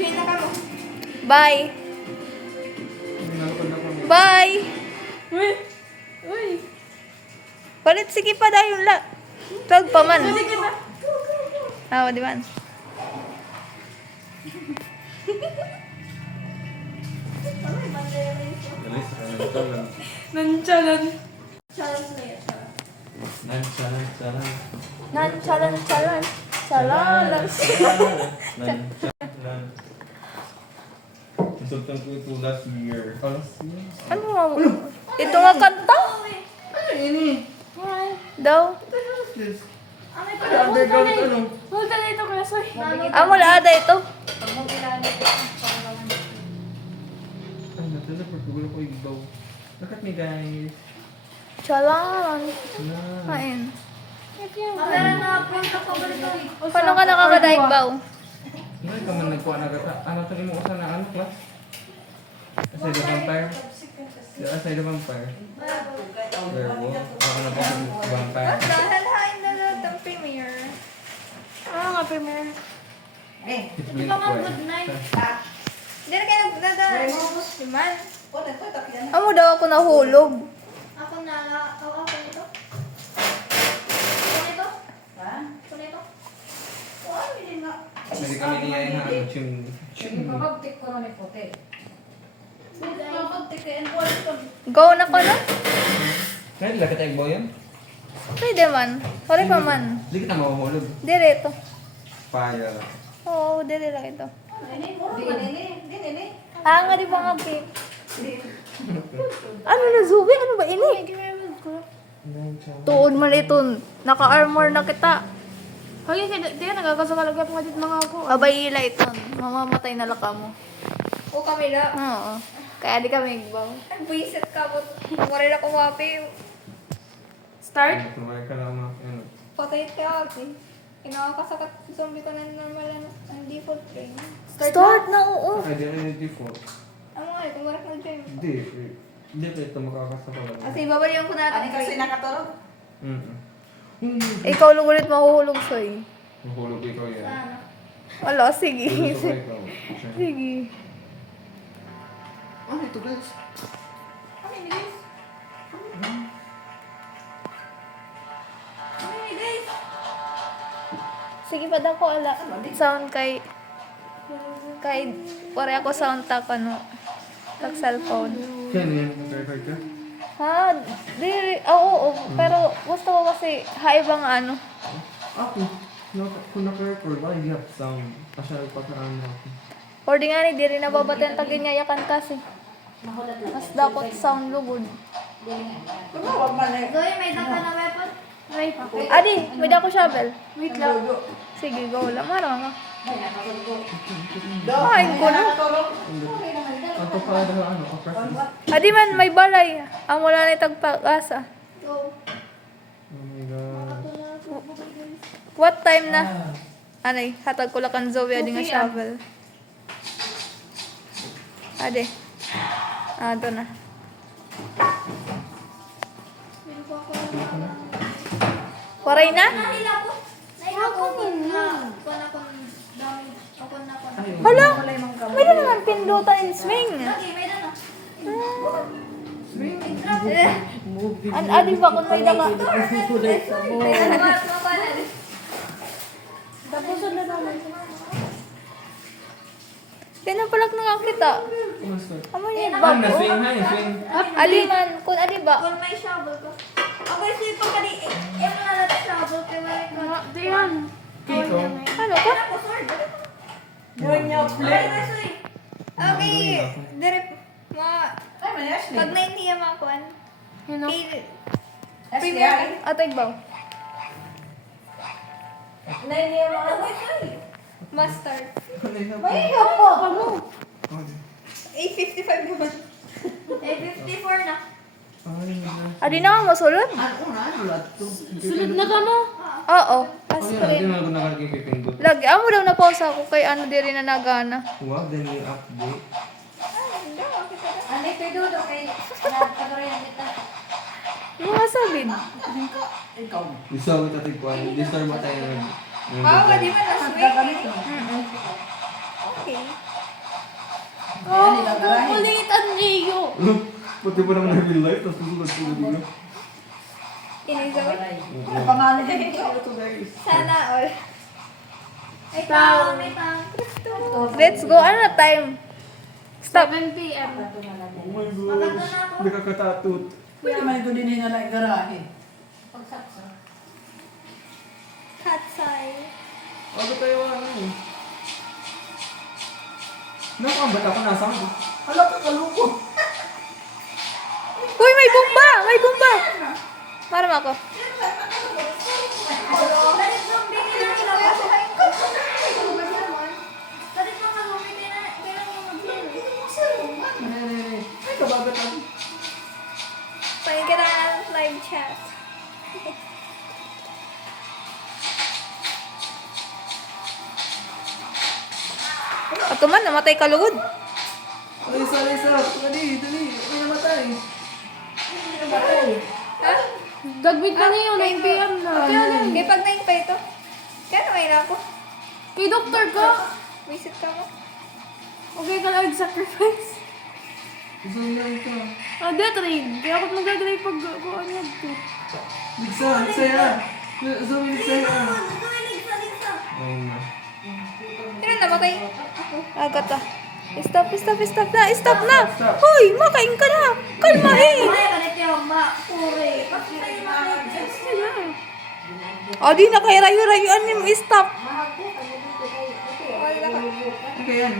Join na ka mo. Bye. Bye. Uy! Uy! Palit sige pa dahil la. Tag pa man. Sige na. Ah, di man. Nanchalan. Chalan na yan. Nan chalan chalan. Chalan. Insultan ko ito last year. Last year? Ano nga mo? Ito nga kanta? Ano ini? Daw. What's this? Ano Underground ano? Hulta na ito kuya, soy. Ah, wala ada ito. Ay, nataleport ko ko ibaw. Look at me guys. Chalan. Na. Kain. Meron na punta ko ba dito? Paano ka nakakadaig baw? Ngayon ka man nagkuha na gata. Ano itong imo usan na ano class? Aside the vampire? Aside the vampire? Werewolf? Ako na po ang vampire. Dahil hain na lang ang premiere. Ano nga, premier? It's Di been ba nga quiet. good night? Hindi na kayo nagdadaan. Liman. Amo daw ako nahulog. Ako na, ako nito. Ako nito? Ako nito? Hindi kami niya yung ano, chum. Go na ko na? Ngayon, lakit tayo ba yan? Pwede man. Pare pa man. Hindi kita mahuhulog. Dire ito. Fire. Oo, dire lang ito. Ah, nga di ba nga cake? Ano na, Zubi? Ano ba ini? Tuod man ito. Naka-armor na kita. Hagi, kaya nagkakasakalagay pa dito mga ako. Abay ila ito. Mamamatay na laka mo. O kami na. Oo. Kaya di kami igbaw. Ay, buisit ka. Mari na kumapi. Start? Tumay ka lang mga ano. Patay ka, ate. Kinakakasakat zombie ko na normal na ang default frame. Start na, oo. Ay, di rin yung default. Ang mga ito, marak na dyan. Hindi. Hindi pa ito makakasakal. Kasi babaliyan ko natin. Kasi nakaturo? ikaw lang ulit mahuhulog sa'yo. Mahulog ikaw yan. Wala, sige. Gusto ko ikaw. Sige. Ano ito guys? Ano yun, guys? Ano yun, guys? Sige pa daw ko ala. Sound kay pare ako sound tap ano. Tag cellphone. Kaya na yan, mag-record ka? Ha? Oo. Pero gusto ko kasi haibang ano. Ako. Kung naka-record, why you have sound? Pasya pagkaan mo ako. Or di nga ni, di rin nababatan taginyayakan kasi. Mas dapat sound lugod. Tumawag man eh. Zoe, may daka na weapon? May pa. Adi, may dako shovel. Wait lang. Sige, go lang. Marang ka. Do, Kain ko na. nakaturo? Ang pagkaan na ano, oppressive. Adi man, may balay. Ang wala na tagpag-asa. Go. Oh my God. What time na? Anay, hatag ko lang kan Zoe, adi nga shovel. Adi. Ah, ito na. Waray na? Nahila ko. Nahila ko. Ako na kung damage. Ako na kung. Hala! May na naman pindutan and swing. Lagi, may na na. An adi ba kung may daka? Tapusan na naman. Pinapalak na nga kita. Kumusta? Amo niya Ah, bago. na-swing na, swing. Adi man, kung adi ba? Kung may shovel ko. Ako yung sipag ka di. Eh, wala na shovel. Kaya wala ko. Di yan. Kiko. Ano ka? Ako, sword. Yun yung Ay, play. may sword. Okay. Dire, Ay, man Ashley. pag naintiya makuan. Kay, Ashley, ay. atay ba? Nainiya mo ako. Mustard. May ako. Ano? 8.55 naman. Eh, 54 na. Adi na nga masulod? Ano na? Ano lahat to? Sunod na ka mo. Oo. Oh, Aspirin. hindi na ako nakalagay pipindot. Lagi, amo daw na pause ako kay ano di rin na nagana. Wow, then you update. Ano ito yung dudo kay nagpagorihan kita. Mga sabid. Ikaw. Gusto ko tatig ko. Disturb mo tayo ng... Ah, di ba na swing? Gagamit mo. Okay. kukulitan niyo. Pati pa naman real life, tapos susunod dito. Inizaw. Pangalan dito guys. Sana all. Ay, tao, may tao. Let's go. Ano na time? Stop. 7 p.m. Oh my gosh. Nakakatatut. Pwede man ito din na lang garahe. Katsay. Ano tayo ano eh? Naku, ang bata ko nasa ako. Hala ka kaluko. Uy, may bomba! May bomba! Maram ako. Dali, zombie, kailangan ilaw. Dali, mga zombie, kailangan mag-heal. Ay, kabagatan. Paling ka na live chat. Ako man, namatay ka lugod. Alisa. Dali. May namatay. Ha? Gagwit na niyo, 9 p.m. na. Kaya pag 9 pa ito. Kaya na may na ako. Kay doktor ka. Visit ka mo. Okay ka lang sacrifice. Isang lang ito. Ah, death ray. Kaya ako nag-drive pag kuha niya. Ligsa yan. Zombie, ligsa yan. Ayun na. Sino namatay? Agad ah. Stop na. Stop na. Hoy, makain ka na. Kalmahin. O, di na kay rayo-rayuan niyo. Stop. Okay yan.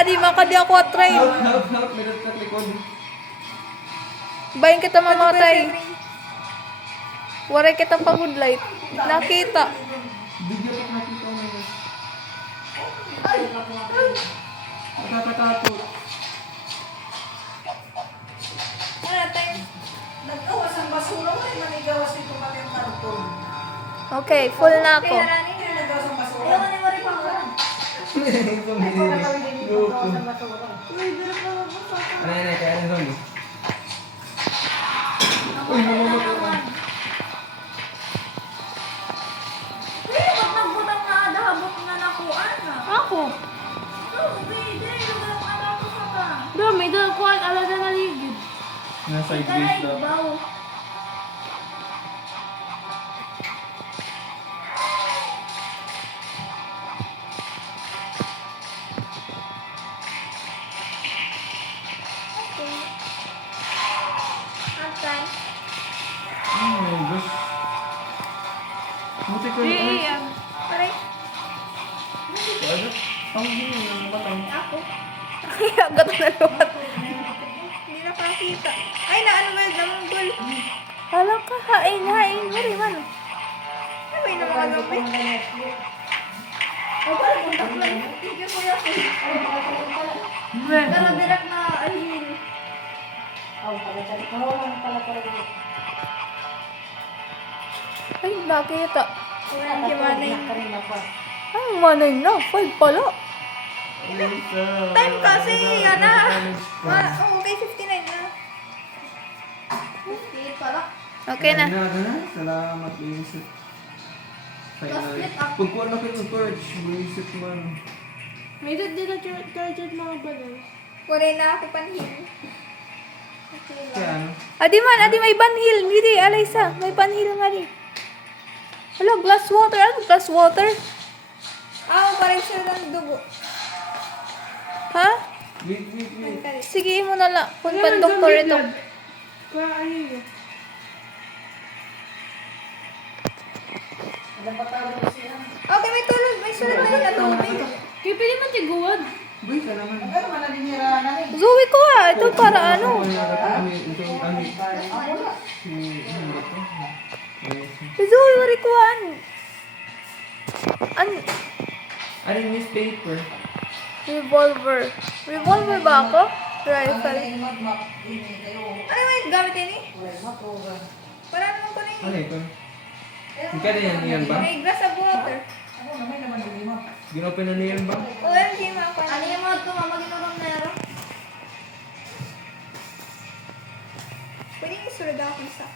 Adi makadi ako try. Help. May dapat likod. Bayin kita mamatay. Waray kita pa good light. Nakita. Bigyan pa nakita ko na guys. Nakakatakot. Ano time? Nagkawas ang basura mo ay manigawas ito pati ang karton. Okay, full na ako. Hindi nagkawas ang basura. Loko. Ano yan, kaya ano zombie? Uy, mamamatay ka. Ako. Bro, may dalakuan alaga na ligid. Nasa base daw. Oh my gosh. Buti ko Iya. Aray, Ano? Ang hindi yung batang. ako. Ay, agad na lumat. Hindi na pakita. Ay, naano ba yung namunggol? Hala ka, hain. Mari man. Ano ba yung mga zombie? Sige, kuya. Pero direct na ahil. Ay, nakita. Hindi manay. Ay, manay na. 5 pala. Time kasi, yan na. Okay, 59 na. 58 pala. Okay na. Salamat, Vincent. Finally. Pagkuhan na kayo ng torch, Vincent man. May dad din na charger mga balon. Wala na ako panhin. Kaya ano? Adi may banhil. Hindi, Alaysa. May banhil nga rin. Hala, glass water. Ano glass water? Parang siya ng dugo. Ha? Wait. Sige mo na lang. Kung pan-doktor ito. Kaya ayun. Okay, may tulog. May sulat na yung natubig. Kaya pwede man tiguan. Boy, ka naman. Ano man naninira na rin. Zoe ko ito para ano. Zoe, wari ko Ano yung newspaper? Revolver. Revolver ba ako? Rifle. Ano Ano yung gamit yun eh? Para naman ko na yun. Ano ito? Ika na yan ba? May glass of water. Ginopen na niyan ba? OMG, mga pa. Ano yung mga tumamag-inulang nero? Pwede yung isulad ako isa.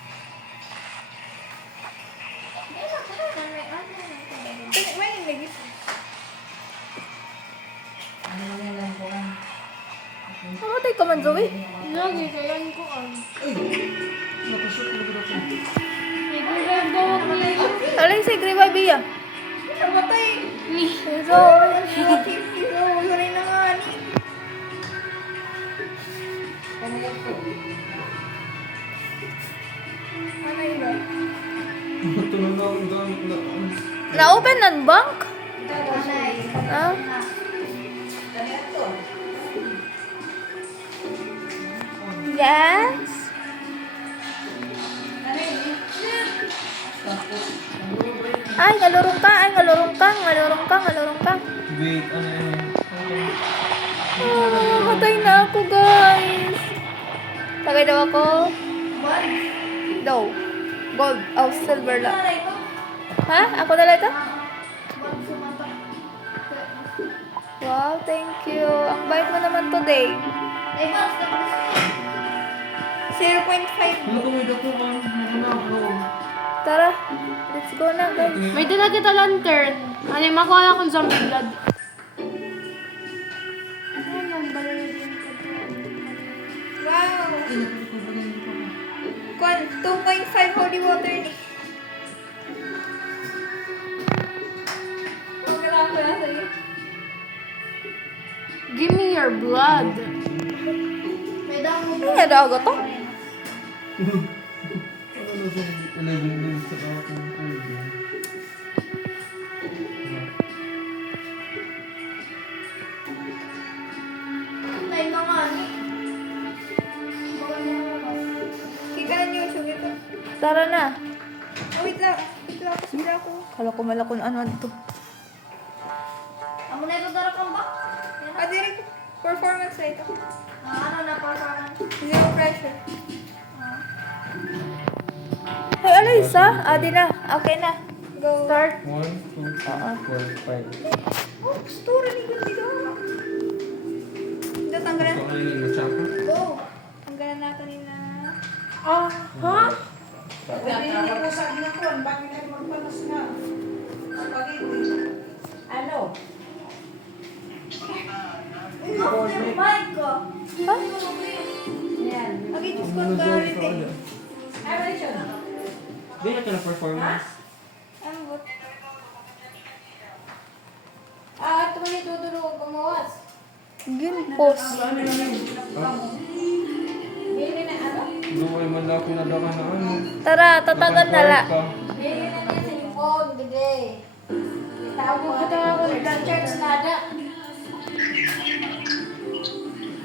May lagi. ka man, Zoe. Lagi, kailan ko ang. Ay! Napashoot na ako. Nag-revive daw ako nila. Alay, si Griba Bia. Namatay. Ni. Zoe. Zoe na nga ni. Ano yun ba? Ito na lang gamit na. Na-open ng bank? Ah? Yes? Ay, ngalurong ka. Ay, ngalurong ka. Ngalurong ka. Ngalurong ka. Wait, ano yun? Oh, matay na ako, guys. Tagay daw ako. Daw. Gold. Oh, silver lang. Ha? Ako na lang ito? Wow, thank you. Ang bait mo naman today. 0.5. Ano ko may dako ka? Ano Tara, let's go na, guys. May dala kita lantern. Ano yung makuha akong zombie blood. Wow. Kwan, 2.5 holy water ni. Kailangan ko na sa'yo. Give me your blood. Ano nga daw to? Ano sa 11 minutes sa tawag ng pwede? Tara na. Oh, wait lang. Wait lang. Sila ako. Kala ko malakon ano ito. Amo na ito dara kang ba? Ah, direct performance na ito. Ano na performance? Zero pressure. Ay, Alaysa. Di na. Okay na. Go. Start. 1, 2, 3, 4, 5. Oh, story ni Gundi ka. Ito, tanggalan. Gusto ko na yung machaka. Go. Tanggalan natin nila. Ah, ha? Hindi ko sa ginagawa, bakit na magpanas na? Spaghetti. Ano? Ha? Yan. Okay, just call Garrett eh. Ay, mali siya. Di na ito na performance. Ang good. Ito man itutulog gumawas. Ginpos. Ano yun? Bili na ano? Luway man lang ako nadaka na ano. Tara, tatagal na la. Bili na niya sa phone, bigay. Itawag mo ako ng church nada.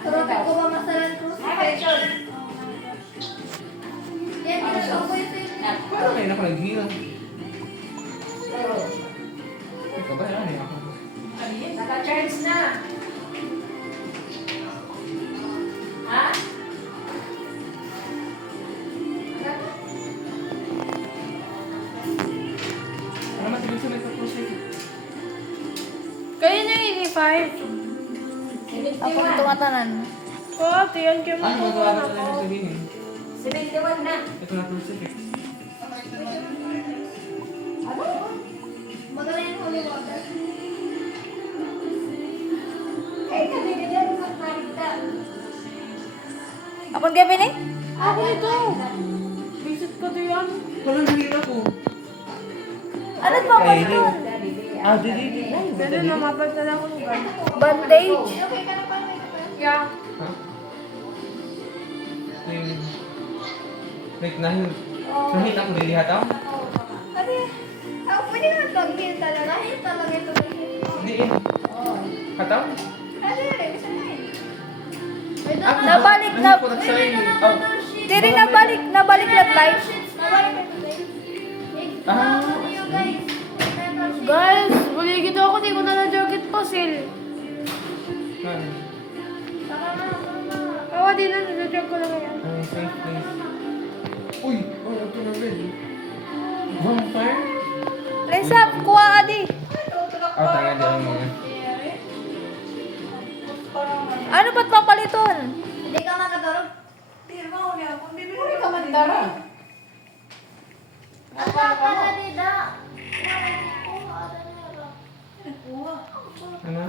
Tropik ko ba masalan ko? Ay, mali siya. Yan, pinasok ko yung Paano kayo na naghihirang? Oo. Ikaw ba yan? Ako. Naka-charge na. Ha? Ano matigal sa nagpa-proceed? Kayo na yung 85. Ako na tumatanan. Oh, tiyan kayo mo Ano po magawa ka ako. na sabihin? 71 na. Ito na crucifix. Ano? Magaling yung holy water. Eh, kami na dyan sa karita. Ako gabi ni? Ako ito. Visit ko to yan. Walang halina ko. Ano pa ba ito? Ah, di. Pwede na mapagdala ko lugar. Bandage. Okay ka na pa. Yeah. Ha? Wait, nahil. Nahil ako nilihataw? Ate, ako pwede naman pag-heal talaga. Dahil talaga ito. Hindi eh. Hataw? Ate, bisa na eh. May Ah, Nabalik na. ko nagsayin. Oh. Diri nabalik na life. Ah. Guys, buligid ako. Di ko na na-joget po, Sil. Ah. Oo, di na. Na-jog ko lang yan. Ay, safe place. Uy! Oh, ito na rin. Vampire? Lisa, kuha adi. Oh, tanga din ang mga. Ano ba't papaliton? Hindi ka makatulog. Puri ka mandara. Ang pala nida. Ano?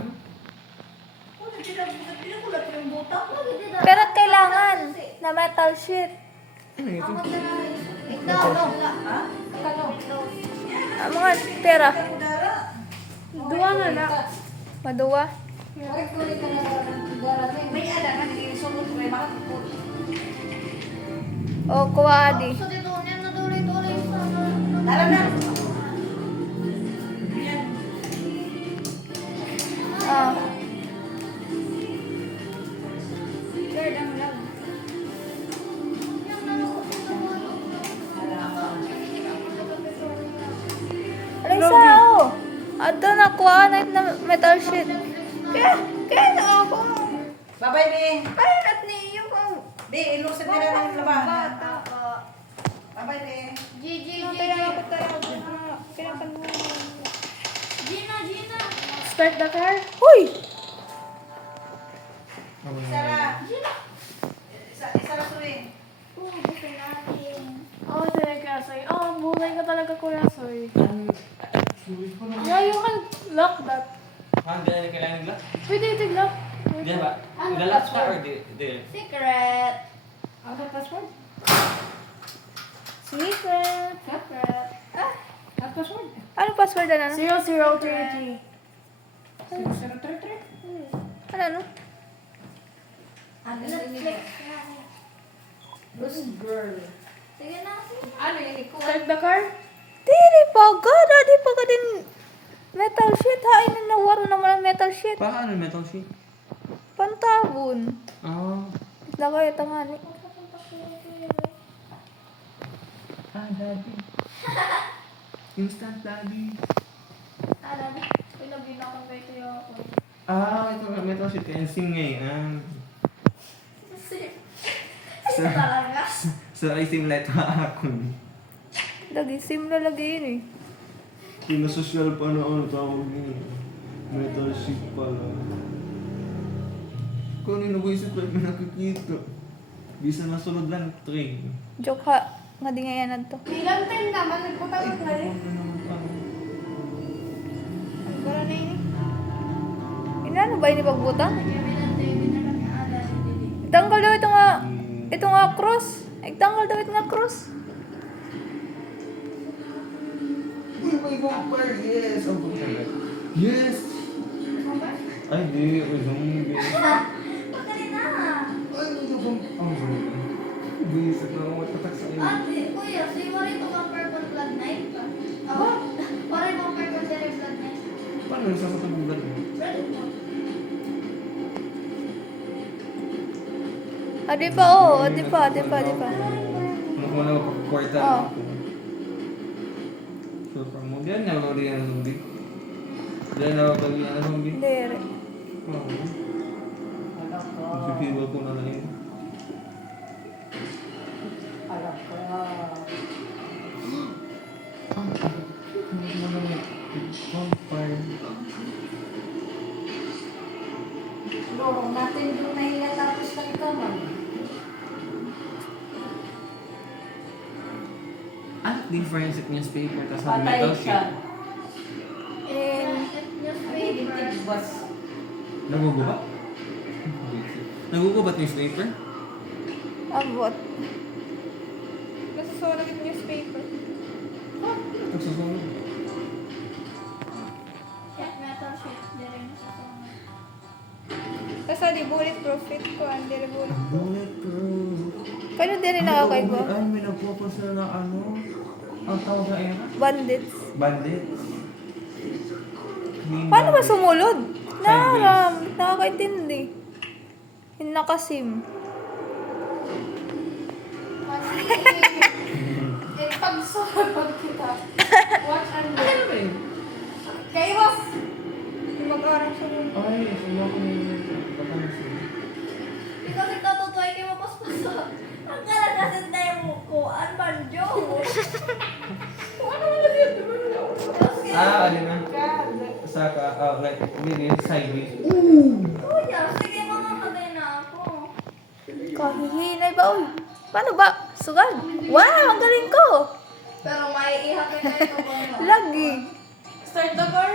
yung butang. Pero kailangan na metal sheet. Ano ito? Ha? Kano? Ang mga pera. Udara. Duwa na na. Maduwa. May ada na hindi sunod may makakapot. O, kuha adi. Tara na. Ah. Alisa, oh. Ato na kuha na metal sheet. Kaya na ako. Bye-bye, Be. Ay, at niyo ko. Be, ilusin nila ng labahan. Bye-bye, Be. Gina. Start the car. Huy! Isara. Isara suwi. Oh, talaga, Soy. Oh, buhay ka talaga, Kuya Soy. Yeah, you can lock that. Hindi na kailangan nila? Pwede ito-lock. Di ba? Galap na or di? Secret. Ano password? Secret. Ah, Ano password? Ano password na ano? 003G. 0033. Ano? Ano Netflix. Good girl. Sige na. Ano yun? Start the car? Dili pa God. Di pa ka din metal sheet. Hain na nawaro naman ang metal sheet. Paano metal sheet? Pantabon. Ah. Isla kayo tanghali. Daddy. Instant daddy. Alala. Ilagay na akong kayo yung ako. Ito metal sheet. Kaya sim ngayon. Ano talaga? So, ay sim light maakon. Lagi sim na lagi yun eh. Pinasosyal pa na ano tawag niya. Metal sheet pala. Kung ano nag-iisip pa, may nakikita. Bisa nasunod lang train. Joke ha. Nga di nga yan to. Ilang time naman nagputang na rin. Wala na yun eh. Inano ba yun pagbutang? Itanggal daw ito nga cross. Itanggal daw ito nga cross. Uy, may bumper! Yes! Oh, bumper. Yes! Ay, di. Uy, zombie. Pagdali na. Ay, may bumper. Oh, zombie. Buisit na ako matatak sa inyo. Ate, kuya, so yung wala ito bang purple blood knife? Oo. Wala yung purple blood knife. Paano yung sasatubugan mo? Red po. Di pa oh. Di pa. Ano kung wala magpapakwarta Oo. ako? Sure pa mo. Diyan na ako riyan ng zombie. Diyan na ako riyan ng zombie. Dere. Oo. Magpipiwal ko na lang yun. Alam ko. Vampire. Lorong natin doon na hinatapos ng kamay. Ano difference it newspaper tas Patay metal ka. sheet? Nagiging bus. Nagugubat? Nagugubat newspaper? Abot. Nasusulat yung newspaper. Nagsusunod. Metal sheet. Di rin sa Kasi di bulletproof fit ko. Hindi rin bulletproof. Bulletproof. Kano di rin nakakay ko? Ay, may nagpo-post na ano. Ang tawag na era? Bandits. Bandits. Paano ba sumulod? Nakakaintindi. Yung nakasim. Pag sumabag kita. Watch and Ano ba yun? Kaiwas! Yung mag-arang sumulod. Ay, sila ko na yun. Patanasin. Ikaw si Tototoy kayo mapaspaso. Ang kalagasin tayo mo ko. Ano ba ang joke? Ano na? Saka, like, really sideways. Kuya, sige mga kagay na ako. Kahihinay ba? Uy, paano ba? Sugad. Wow, ang galing ko. Pero may ihapin kayo ito ba? Lagi. Start the car?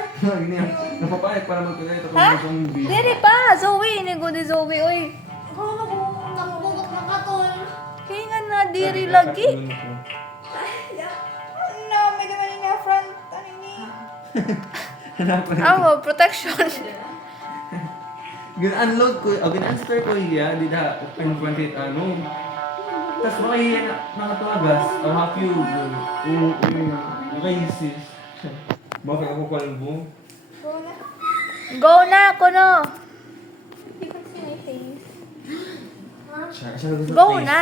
Napapayag para magkagayat ako Ha? ng zombie. Dili pa. Zoe. Inigo di Zoe. Uy. Kung nabubugot na katol. Kaya nga na diri lagi. No, may naman na front. Ano ni? Oh, protection. Gin-unload ko, gin-unstore ko iya, di na confronted ano. Tapos baka iya na nakatawagas, ang happy yun. Racist. Bakit ako kalbo? Go na, kuno. Hindi ko kasi may face. Siya gusto Go racist. na.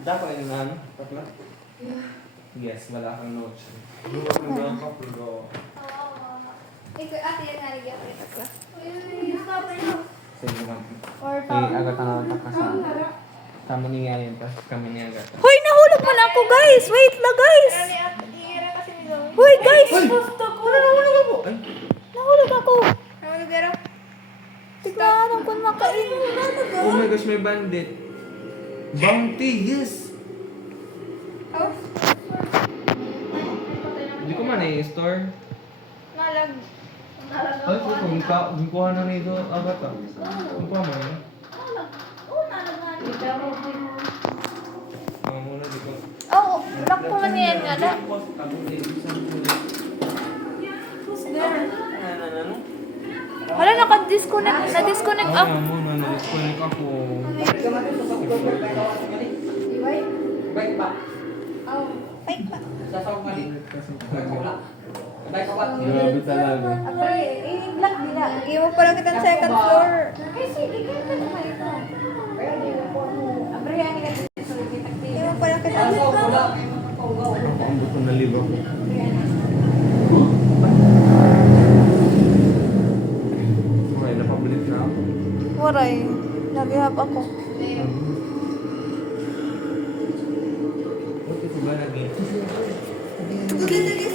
Dapat yun ano? Tatla? Yes, wala kang notes. Luwag ng mga kaplo. Ikaw, ate, yan nalagyan ko ito ko. Uy, stop na. Sige ma'am. Or Agad ang kasama. Tama ni nga yun, tapos kami ni agad. Hoy, nahulog man ako, guys. Wait lang, guys. Hoy, guys. Ano nahulog ako? Ay, Nahulog ako. Nahulog pero. Tignan ko makain. oh my gosh, may bandit. Bounty, yes! Hindi ko man i-store. Nalag. Ay, kung kuha na nito agad ah. Kung kuha mo yun. Muna, di ko. Oh, lock ko man yan nga na. Wala, naka-disconnect. Na-disconnect Ay, ako. muna, na-disconnect ako. Fake pa. Grabe talaga. Abay, i-block nila. Iwan mo pala kitang second floor. Iwan pala kitang Napakaambot ko na libo. Okay, napabalik na ako. Waray. Naghihap ako. Bakit ba naging? Tuloy-tuloy